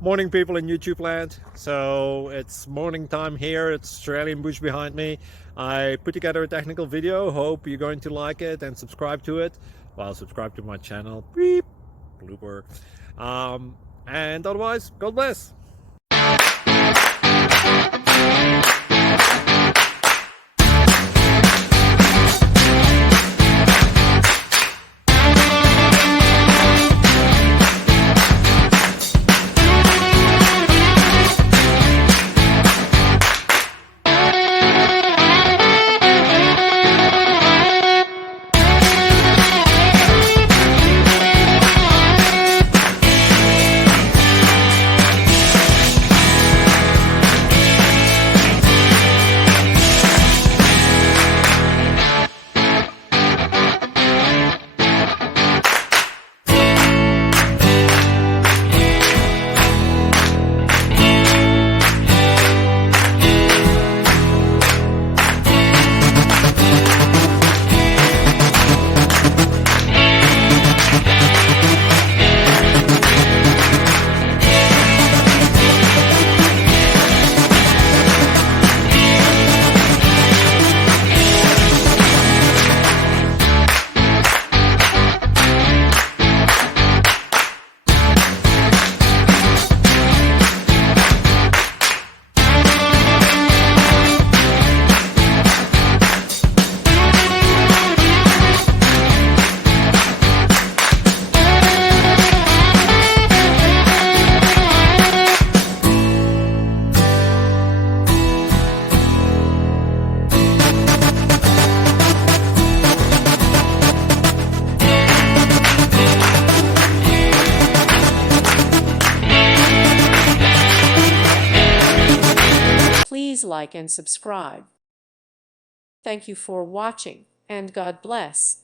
Morning, people in YouTube land. So it's morning time here. It's Australian bush behind me. I put together a technical video. Hope you're going to like it and subscribe to it. Well, subscribe to my channel. Beep. Blooper. And otherwise, God bless. Please like and subscribe. Thank you for watching, and God bless.